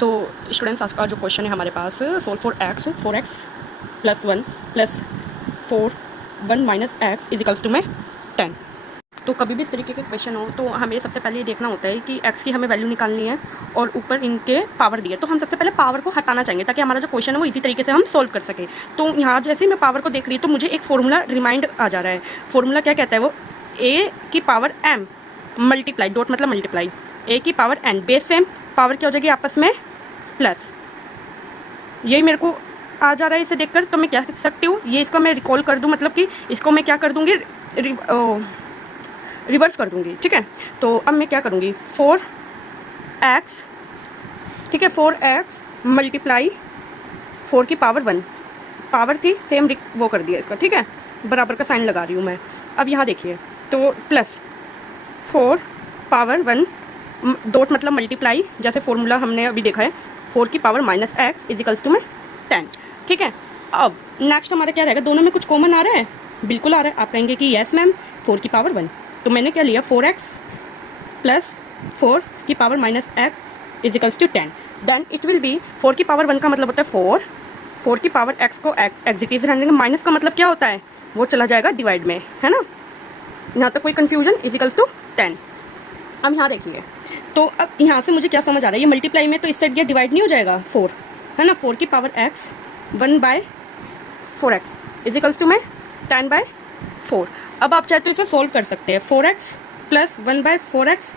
So students, आज का जो क्वेश्चन है हमारे पास, solve for x 4x + 1 + 4 1 - x = में 10। तो कभी भी इस तरीके के क्वेश्चन हो तो हमें सबसे पहले ये देखना होता है कि x की हमें वैल्यू निकालनी है और ऊपर इनके पावर दिए, तो हम सबसे पहले पावर को हटाना चाहेंगे ताकि हमारा जो क्वेश्चन है वो इसी तरीके से हम सोल्व कर सकें। तो यहाँ जैसे ही मैं पावर को देख रही हूँ तो मुझे एक फॉर्मूला रिमाइंड आ जा रहा है। फॉर्मूला क्या कहता है? वो a⁻m मल्टीप्लाई, डॉट मतलब multiply, a⁻n, base same, power क्या हो जाएगी आपस में प्लस। यही मेरे को आ जा रहा है इसे देखकर। तो मैं क्या कर सकती हूँ, ये इसको मैं रिकॉल कर दूँ, मतलब कि इसको मैं क्या कर दूँगी, रिवर्स कर दूँगी। ठीक है, तो अब मैं क्या करूँगी, 4x, ठीक है, 4x मल्टीप्लाई 4 की पावर 1, पावर थी सेम वो कर दिया इसका। ठीक है, बराबर का साइन लगा रही हूँ मैं। अब यहाँ देखिए, तो प्लस 4 पावर 1 डॉट मतलब मल्टीप्लाई, जैसे फॉर्मूला हमने अभी देखा है, 4 की पावर -x = में 10। ठीक है, अब नेक्स्ट हमारा क्या रहेगा, दोनों में कुछ कॉमन आ रहा है? बिल्कुल आ रहा है। आप कहेंगे कि यस मैम, 4 की पावर 1, तो मैंने क्या लिया, 4x + 4 की power -x = 10। Then it will be 4 की पावर 1 का मतलब होता है 4 की पावर x को एग्जिटिव रहने देंगे, माइनस का मतलब क्या होता है, वो चला जाएगा डिवाइड में, है ना। यहाँ तक कोई कन्फ्यूजन, = 10। अब यहाँ देखिए, तो अब यहाँ से मुझे क्या समझ आ रहा है, ये मल्टीप्लाई में तो इस साइड ये डिवाइड नहीं हो जाएगा, 4 है ना, 4 की पावर x 1/4x = में 10/4। अब आप चाहे तो इसे सोल्व कर सकते हैं, 4x + 1/4x,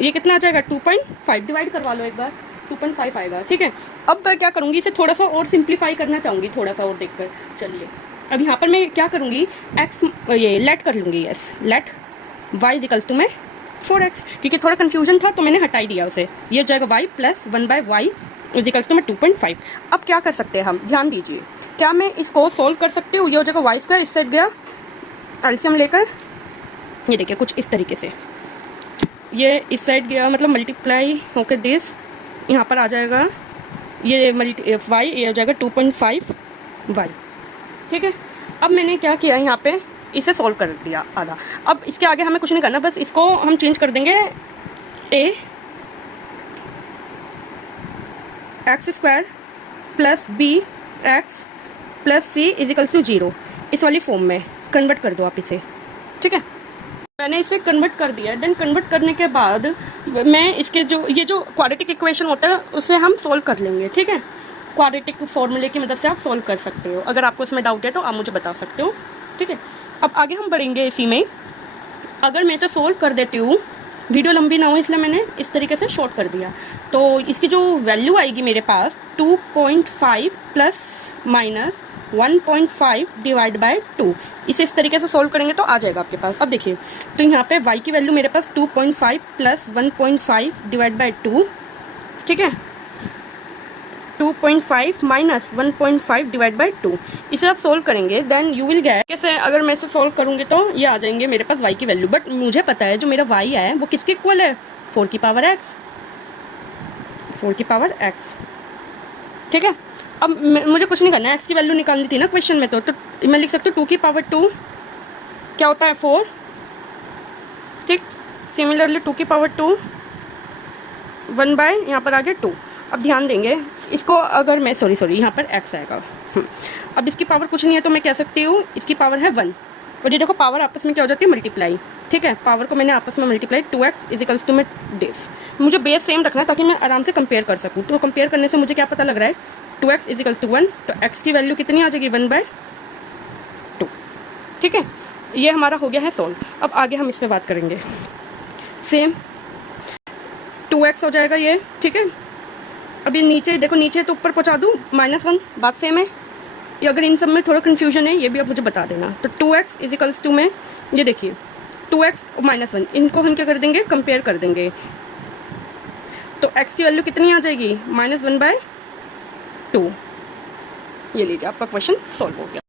ये कितना आ जाएगा, 2.5, डिवाइड करवा लो एक बार, 2.5 आएगा। ठीक है, अब मैं क्या करूँगी, इसे थोड़ा सा और सिंप्लीफाई करना चाहूँगी, थोड़ा सा और देखकर। चलिए, अब यहाँ पर मैं क्या करूँगी, x ये लेट कर लूँगी, यस लेट y = में 4x, क्योंकि थोड़ा कन्फ्यूजन था तो मैंने हटाई दिया उसे। ये हो जाएगा y + 1/y = में 2.5। अब क्या कर सकते हैं हम, ध्यान दीजिए, क्या मैं इसको सोल्व कर सकती हूँ, ये हो जाएगा y², इस साइड गया एलसीएम लेकर, ये देखिए कुछ इस तरीके से, ये इस साइड गया मतलब मल्टीप्लाई होकर दिस, यहाँ पर आ जाएगा ये y, ये हो जाएगा 2.5y। ठीक है, अब मैंने क्या किया, यहाँ पे इसे सॉल्व कर दिया आधा। अब इसके आगे हमें कुछ नहीं करना, बस इसको हम चेंज कर देंगे, ax² + bx + c = 0, इस वाली फॉर्म में कन्वर्ट कर दो आप इसे। ठीक है, मैंने इसे कन्वर्ट कर दिया। देन कन्वर्ट करने के बाद मैं इसके ये जो क्वाड्रेटिक इक्वेशन होता है उसे हम सोल्व कर लेंगे। ठीक है, क्वाड्रेटिक फॉर्मूले की मदद से आप सोल्व कर सकते हो। अगर आपको इसमें डाउट है तो आप मुझे बता सकते हो। ठीक है, अब आगे हम बढ़ेंगे इसी में। अगर मैं इसे सोल्व कर देती हूँ, वीडियो लंबी ना हो इसलिए मैंने इस तरीके से शॉर्ट कर दिया, तो इसकी जो वैल्यू आएगी मेरे पास 2.5 ± 1.5 / 2, इसे इस तरीके से सोल्व करेंगे तो आ जाएगा आपके पास। अब देखिए, तो यहाँ पे y की वैल्यू मेरे पास 2.5 + 1.5 / 2, ठीक है, 2.5 - 1.5 / 2, इसे आप सोल्व करेंगे, देन यू विल गेट, कैसे अगर मैं इसे सोल्व करूँगी तो ये आ जाएंगे मेरे पास y की वैल्यू। बट मुझे पता है जो मेरा y है वो किसके इक्वल है, 4 की पावर x, 4 की पावर x। ठीक है, अब मुझे कुछ नहीं करना है, x की वैल्यू निकालनी थी ना क्वेश्चन में, तो मैं लिख सकती हूँ 2 की पावर 2 क्या होता है, 4। ठीक, सिमिलरली 2 की पावर 2 1/ यहाँ पर आ गया 2। अब ध्यान देंगे इसको, अगर मैं सॉरी यहाँ पर x आएगा। अब इसकी पावर कुछ नहीं है तो मैं कह सकती हूँ इसकी पावर है 1, और ये देखो पावर आपस में क्या हो जाती है, मल्टीप्लाई। ठीक है, पावर को मैंने आपस में मल्टीप्लाई, 2x = में दिस। मुझे बेस सेम रखना है ताकि मैं आराम से कंपेयर कर सकूँ। तो कंपेयर करने से मुझे क्या पता लग रहा है, 2x = 1, तो x की वैल्यू कितनी आ जाएगी, 1/2। ठीक है, ये हमारा हो गया है सॉल्व। अब आगे हम इस पर बात करेंगे, सेम 2x हो जाएगा ये। ठीक है, अभी नीचे देखो, नीचे तो ऊपर पहुँचा दूँ, -1, बात सेम है। ये अगर इन सब में थोड़ा कन्फ्यूजन है ये भी आप मुझे बता देना। तो 2x = में, ये देखिए 2x और -1, इनको हम क्या कर देंगे, कंपेयर कर देंगे, तो x की वैल्यू कितनी आ जाएगी, -1/2। ये लीजिए आपका क्वेश्चन सॉल्व हो गया।